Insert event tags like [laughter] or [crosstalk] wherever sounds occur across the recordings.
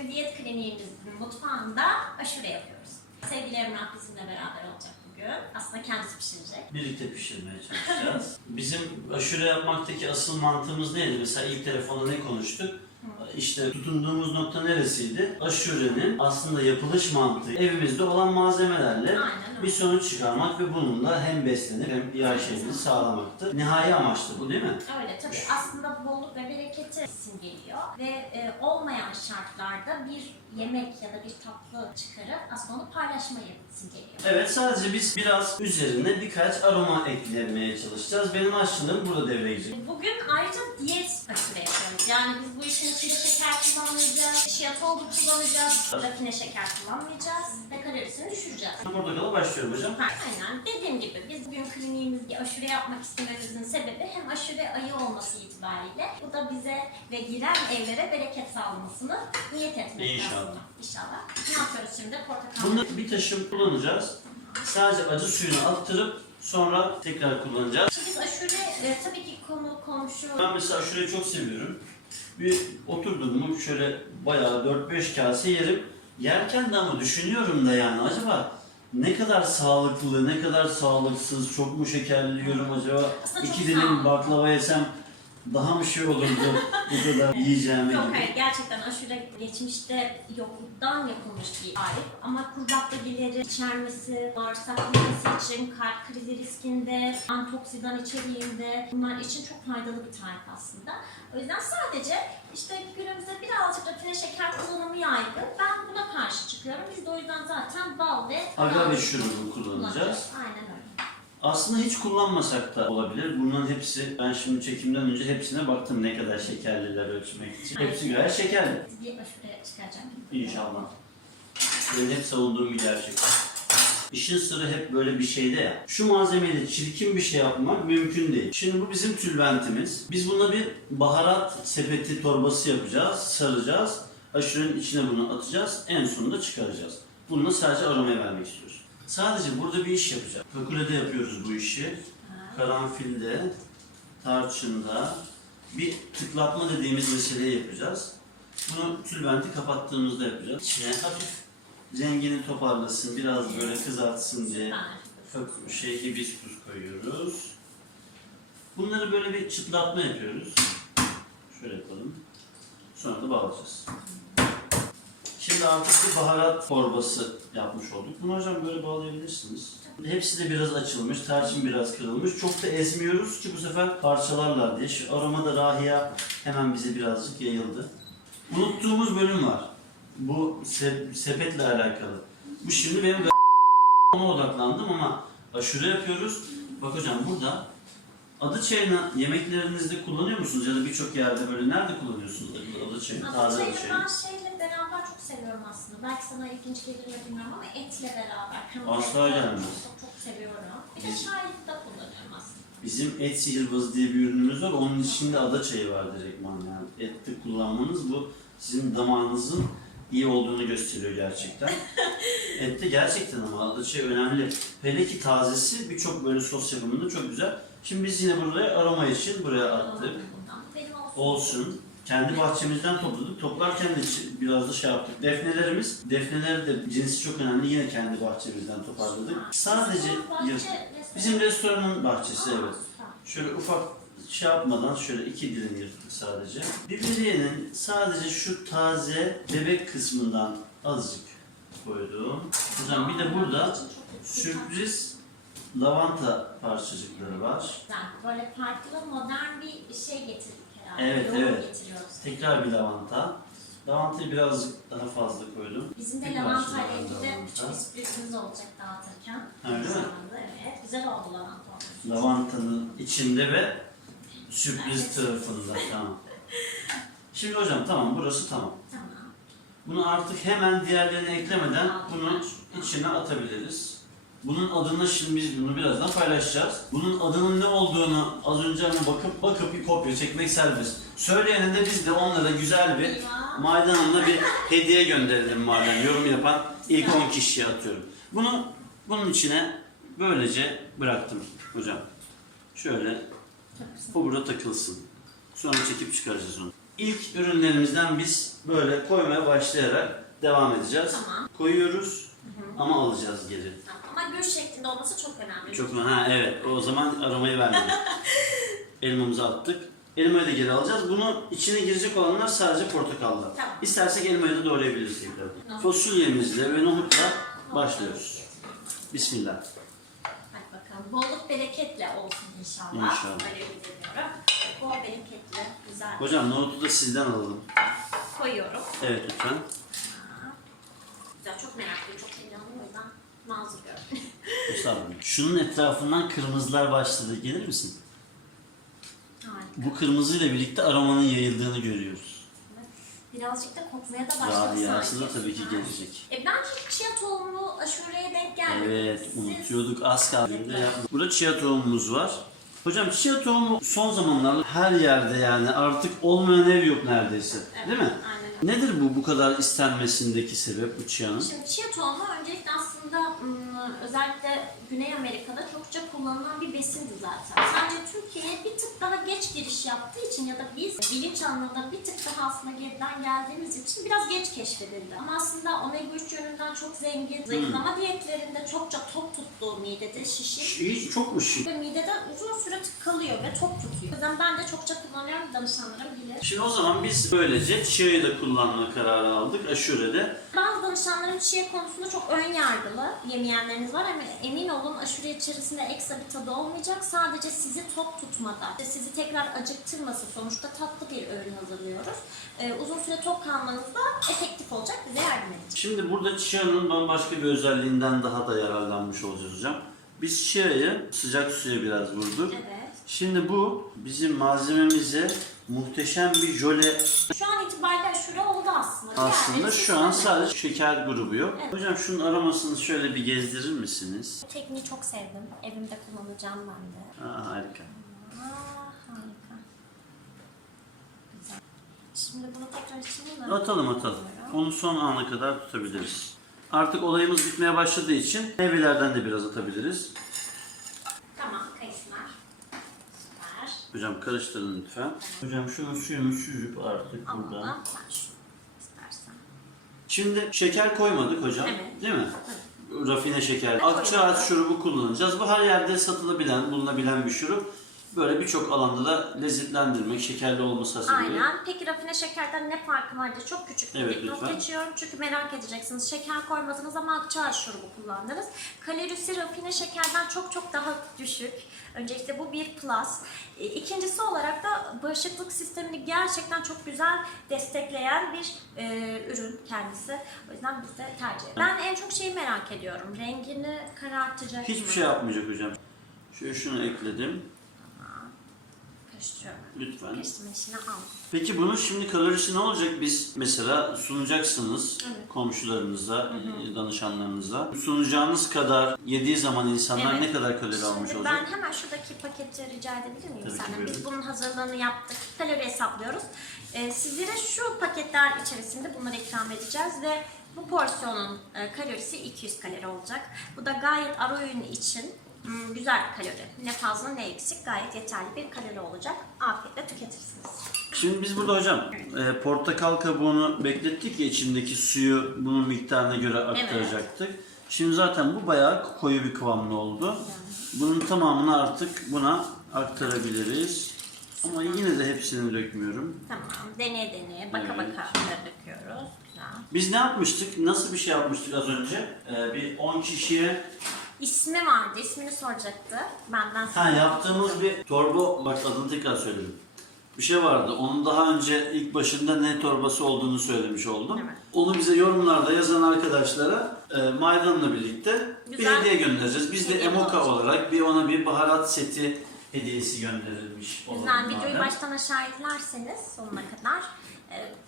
bugün diyet kliniğimizin mutfağında aşure yapıyoruz. Sevgili Emrah bizimle beraber olacak bugün. Aslında kendisi pişirecek. Birlikte pişirmeye çalışacağız. Bizim aşure yapmaktaki asıl mantığımız neydi? Mesela ilk telefonda ne konuştuk? İşte tutunduğumuz nokta neresiydi? Aşurenin aslında yapılış mantığı evimizde olan malzemelerle Aynen öyle. bir sonuç çıkarmak ve bununla hem beslenir hem diğer şeyleri sağlamaktı. Nihai amaçtı bu değil mi? Öyle tabii aslında bolluk ve bereketi simgeliyor ve e, olmayan şartlarda bir yemek ya da bir tatlı çıkarıp aslında onu paylaşmayı simgeliyor. Evet sadece biz biraz üzerine birkaç aroma eklemeye çalışacağız. Benim aşçılığım burada devreye girecek. Bugün ayrıca diyet aşure yapıyoruz. Yani biz bu işin içinde şeker kullanmayacağız, şiatol kullanacağız, rafine şeker kullanmayacağız ve kalorisini düşüreceğiz. Portakala başlıyorum hocam. Ha, Aynen. Dediğim gibi biz bugün kliniğimizde aşure yapmak istememizin sebebi hem aşure ayı olması itibariyle bu da bize ve giren evlere bereket sağlamasını niyet etmek İnşallah. aslında. İnşallah. Ne yapıyoruz şimdi? Portakal. Bunu bir taşım kullanacağız. Sadece acı suyunu attırıp sonra tekrar kullanacağız. Şimdi biz aşure e, tabii ki konu komşu Ben mesela aşureyi çok seviyorum. Bir oturdum şöyle bayağı 4-5 kase yerim. Yerken de ama düşünüyorum da yani acaba ne kadar sağlıklı, ne kadar sağlıksız, çok mu şekerli yiyorum acaba? Aslında çok İki dilim sağlıklı. baklava yesem daha mı şey olurdu bu kadar yiyeceğime Yok hayır gerçekten aşure geçmişte yokluktan yapılmış bir tarif ama kur baklagilleri içermesi, bağırsak florası için, kalp krizi riskinde, antioksidan içeriğinde bunlar için çok faydalı bir tarif aslında. O yüzden sadece işte günümüzde birazcık rafine şeker kullanımı yaygın. Ben buna karşı çıkıyorum. Biz de o yüzden zaten bal ve Agave şurubu kullanacağız. Aynen öyle. Aslında hiç kullanmasak da olabilir. Bunların hepsi, ben şimdi çekimden önce hepsine baktım ne kadar şekerliler ölçmek için. Hepsi gayet şekerli. Bir aşure çıkaracağım. İnşallah. Benim hep savunduğum bir gerçek. İşin sırrı hep böyle bir şeyde ya. Şu malzemeyle çirkin bir şey yapmak mümkün değil. Şimdi bu bizim tülbentimiz. Biz buna bir baharat sepeti torbası yapacağız, saracağız. Aşurenin içine bunu atacağız. En sonunda çıkaracağız. Bununla sadece aromaya vermek istiyoruz. Sadece burada bir iş yapacağız. Fakulede yapıyoruz bu işi. Karanfilde, tarçında bir tıklatma dediğimiz meseleyi yapacağız. Bunu tülbenti kapattığımızda yapacağız. İçine hafif rengini toparlasın, biraz böyle kızartsın diye şey hibiskus koyuyoruz. Bunları böyle bir çıtlatma yapıyoruz. Şöyle yapalım. Sonra da bağlayacağız. Şimdi artık bir baharat torbası yapmış olduk. Bunu hocam böyle bağlayabilirsiniz. Hepsi de biraz açılmış, tarçın biraz kırılmış. Çok da ezmiyoruz ki bu sefer parçalarlar diye. Şu aromada rahiya hemen bize birazcık yayıldı. Unuttuğumuz bölüm var. Bu se- sepetle alakalı. Bu şimdi benim ona odaklandım ama aşure yapıyoruz. Bak hocam burada adı çayını yemeklerinizde kullanıyor musunuz ya da birçok yerde böyle nerede kullanıyorsunuz adı, çayını, taze adı çayını ben çok seviyorum aslında. Belki sana ilginç gelir mi bilmiyorum ama etle beraber. Asla gelmez. Çok, çok seviyorum. Bir de Biz- çayda kullanıyorum aslında. Bizim et sihirbazı diye bir ürünümüz var. Onun içinde ada çayı var direktman yani. Ette kullanmanız bu sizin damağınızın iyi olduğunu gösteriyor gerçekten. [laughs] Ette gerçekten ama ada çayı önemli. Hele ki tazesi birçok böyle sos yapımında çok güzel. Şimdi biz yine buraya aroma için buraya attık. Bundan. Benim olsun. Olsun. Kendi bahçemizden topladık. Toplarken de biraz da şey yaptık. Defnelerimiz, defneler de cinsi çok önemli. Yine kendi bahçemizden toparladık. Sadece bizim restoranın bahçesi evet. Şöyle ufak şey yapmadan şöyle iki dilim yırttık sadece. Biberiyenin sadece şu taze bebek kısmından azıcık koydum. Hocam bir de burada sürpriz lavanta parçacıkları var. Böyle farklı modern bir şey getirdik Evet, evet. getiriyoruz. Tekrar bir lavanta. Lavantayı birazcık daha fazla koydum. Bizim de Bir lavanta parça ile ilgili küçük bir sürprizimiz olacak dağıtırken. Öyle mi? Evet. Güzel oldu lavanta. Lavantanın içinde ve sürpriz Evet. tarafında. Tamam. [laughs] Şimdi hocam tamam burası tamam. Tamam. Bunu artık hemen diğerlerini eklemeden bunu içine atabiliriz. Bunun adını şimdi biz bunu birazdan paylaşacağız. Bunun adının ne olduğunu az önce hani bakıp bakıp bir kopya çekmek serbest. Söyleyene de biz de onlara güzel bir Eyvah. maydanozla bir hediye gönderelim madem yorum yapan ilk 10 kişiye atıyorum. Bunu bunun içine böylece bıraktım hocam. Şöyle bu burada takılsın. Sonra çekip çıkaracağız onu. İlk ürünlerimizden biz böyle koymaya başlayarak devam edeceğiz. Tamam. Koyuyoruz ama alacağız geri. Tamam. Ama gül şeklinde olması çok önemli. Çok ha evet o zaman aromayı vermedik. [laughs] Elmamızı attık. Elmayı da geri alacağız. Bunu içine girecek olanlar sadece portakallar. Tamam. İstersek elmayı da doğrayabiliriz tekrar. Tamam. Fasulyemizle ve nohutla başlıyoruz. Bismillah. Hadi bakalım. Bolluk bereketle olsun inşallah. İnşallah. Öyle. Bol bereketli, güzel. Hocam nohutu da sizden alalım. Koyuyorum. Evet lütfen. Güzel, çok meraklıyım, çok heyecanlıyım o yüzden görün. Estağfurullah. Şunun etrafından kırmızılar başladı. Gelir misin? Harika. Bu kırmızıyla birlikte aromanın yayıldığını görüyoruz. Birazcık da kokmaya da başladı Rahiyası da sanki. tabii ki Ha. gelecek. E ben hiç chia tohumlu aşureye denk gelmedim. Evet, Siz- unutuyorduk az kaldı. Burada chia tohumumuz var. Hocam chia tohumu son zamanlarda her yerde yani artık olmayan ev yok neredeyse. Evet, Değil mi? Aynen. Nedir bu bu kadar istenmesindeki sebep bu chia'nın? Şimdi chia tohumu öncelikle aslında özellikle Güney Amerika'da çokça kullanılan bir besindi zaten. Sadece Türkiye'ye bir tık daha geç giriş yaptığı için ya da biz bilinç anlamında bir tık daha aslında geriden geldiğimiz için biraz geç keşfedildi. Ama aslında omega 3 yönünden çok zengin, zayıflama diyetlerinde çokça tok tuttuğu midede şişir Hiç çok mu şık? ve midede uzun süre kalıyor ve tok tutuyor. O yüzden ben de çokça kullanıyorum danışanlarım bilir. Şimdi o zaman biz böylece chia'yı da kullanma kararı aldık aşurede. Bazı danışanlarım chia konusunda çok ön yargılı yemeyenleriniz var ama emin olun aşure içerisinde ekstra bir tadı olmayacak. Sadece sizi tok tutmada, sizi tekrar acıktırması sonuçta tatlı bir öğün hazırlıyoruz. Ee, uzun süre tok kalmanızda efektif olacak, bize yardım edecek. Şimdi burada chia'nın bambaşka bir özelliğinden daha da yararlanmış olacağız hocam. Biz chia'yı sıcak suya biraz vurduk. Evet. Şimdi bu bizim malzememize muhteşem bir jöle Şu an itibariyle aşure oldu aslında. aslında Diğerleri şu an sadece şeker grubu yok. Evet. Hocam şunun aromasını şöyle bir gezdirir misiniz? Bu tekniği çok sevdim. Evimde kullanacağım ben de. Aa, harika. Aa, harika. Güzel. Şimdi bunu tekrar içeyim mi? Atalım atalım. Onu son ana kadar tutabiliriz. Artık olayımız bitmeye başladığı için meyvelerden de biraz atabiliriz. Hocam karıştırın lütfen. Hocam şunun suyunu süzüp artık Ama buradan. da sen şu istersen. Şimdi şeker koymadık hocam. Evet. Değil mi? Rafine şeker. Akçaağaç şurubu kullanacağız. Bu her yerde satılabilen, bulunabilen bir şurup. Böyle birçok alanda da lezzetlendirmek, şekerli olması hasebiyle. Aynen. Peki rafine şekerden ne farkı var diye çok küçük bir Evet, lütfen. geçiyorum. Çünkü merak edeceksiniz. Şeker koymadınız ama akçaağaç şurubu kullandınız. Kalorisi rafine şekerden çok çok daha düşük. Öncelikle bu bir plus. E, İkincisi olarak da bağışıklık sistemini gerçekten çok güzel destekleyen bir e, ürün kendisi. O yüzden biz de tercih ediyoruz. Ben en çok şeyi merak ediyorum. Rengini karartacak Hiçbir mı? şey yapmayacak hocam. Şöyle şunu ekledim. Karıştırıyorum. Lütfen. Al. Peki bunun şimdi kalorisi ne olacak? Biz mesela sunacaksınız Evet. komşularınıza, e, danışanlarınıza. Sunacağınız kadar yediği zaman insanlar Evet. ne kadar kalori almış Şimdi olacak? ben hemen şuradaki paketi rica edebilir miyim Tabii senden? Biz bunun hazırlığını yaptık. Kalori hesaplıyoruz. Ee, sizlere şu paketler içerisinde bunları ikram edeceğiz ve bu porsiyonun e, kalorisi 200 kalori olacak. Bu da gayet ara öğün için güzel bir kalori. Ne fazla ne eksik gayet yeterli bir kalori olacak. Afiyetle tüketirsiniz. Şimdi biz burada hocam e, portakal kabuğunu beklettik ya içindeki suyu bunun miktarına göre aktaracaktık. Şimdi zaten bu bayağı koyu bir kıvamlı oldu. Bunun tamamını artık buna aktarabiliriz. Ama yine de hepsini dökmüyorum. Tamam. Deneye deneye baka Evet. baka döküyoruz. Güzel. Biz ne yapmıştık? Nasıl bir şey yapmıştık az önce? E, bir 10 kişiye İsmi vardı. ismini soracaktı. Benden Ha yaptığımız bir torba, bak adını tekrar söyledim. Bir şey vardı. Onun daha önce ilk başında ne torbası olduğunu söylemiş oldum. Evet. Onu bize yorumlarda yazan arkadaşlara e, Maydan'la birlikte bir Güzel. hediye göndereceğiz. Biz de Hediye Emoka olacak. olarak bir ona bir baharat seti hediyesi gönderilmiş. Güzel olalım videoyu madem. baştan aşağı izlerseniz sonuna kadar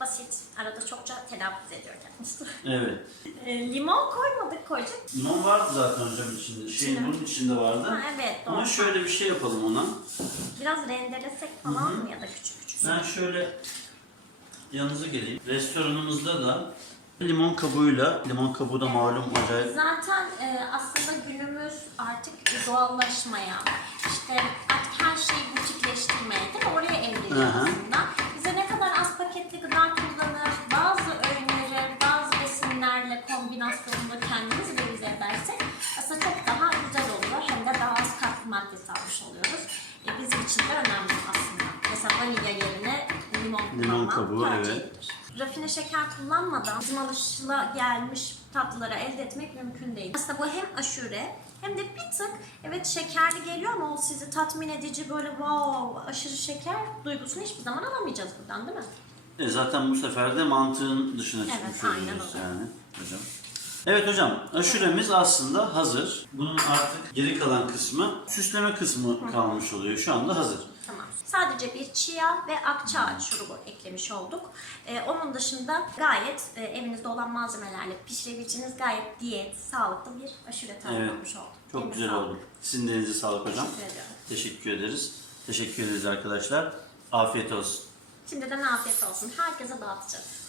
basit, arada çokça telaffuz ediyor kendisi. Evet. [laughs] E, limon koymadık koyacak. Limon vardı zaten hocam içinde. Şey mi? bunun içinde vardı. Ha, evet doğru. Ama şöyle bir şey yapalım ona. Biraz rendelesek falan mı ya da küçük küçük. Ben şöyle yanınıza geleyim. Restoranımızda da limon kabuğuyla, limon kabuğu da malum acayip Zaten e, aslında günümüz artık doğallaşmaya, işte artık her şeyi butikleştirmeye değil mi? Oraya evriliyor aslında. Rafine şeker kullanmadan bizim alışıla gelmiş tatlıları elde etmek mümkün değil. Aslında bu hem aşure hem de bir tık evet şekerli geliyor ama o sizi tatmin edici böyle wow aşırı şeker duygusunu hiçbir zaman alamayacağız buradan değil mi? E zaten bu sefer de mantığın dışına Evet, çıkmış aynen oluyoruz yani hocam. Evet hocam, aşuremiz aslında hazır. Bunun artık geri kalan kısmı, süsleme kısmı kalmış oluyor. Şu anda hazır. Tamam. Sadece bir chia ve akçaağaç şurubu eklemiş olduk. Ee, onun dışında gayet e, evinizde olan malzemelerle pişirebileceğiniz gayet diyet, sağlıklı bir aşure tariflamış olduk. Çok Eline güzel sağlık. oldu. Sizin de elinize sağlık hocam. Teşekkür ediyorum. Teşekkür ederiz. Teşekkür ederiz arkadaşlar. Afiyet olsun. Şimdiden afiyet olsun. Herkese dağıtacağız.